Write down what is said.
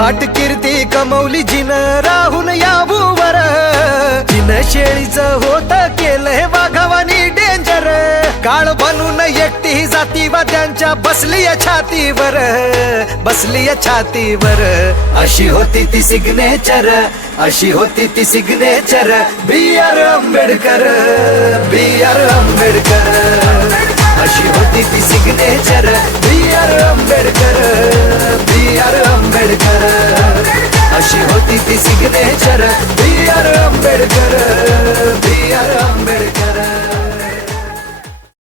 फाट कीर्ती कमवली जिन राहून याबूवर, जिन शेळीचं होत केलंय वाघवानी डेंजर, काळ बनून एकटी जाती वा त्यांच्या बसली छातीवर, बसली छातीवर. अशी होती ती सिग्नेचर, अशी होती ती signature, B.R. Ambedkar, B.R. Ambedkar. अशी होती ती signature, B.R. Ambedkar, B.R. Ambedkar. अशी होती ती signature, B.R. Ambedkar, B.R. Ambedkar.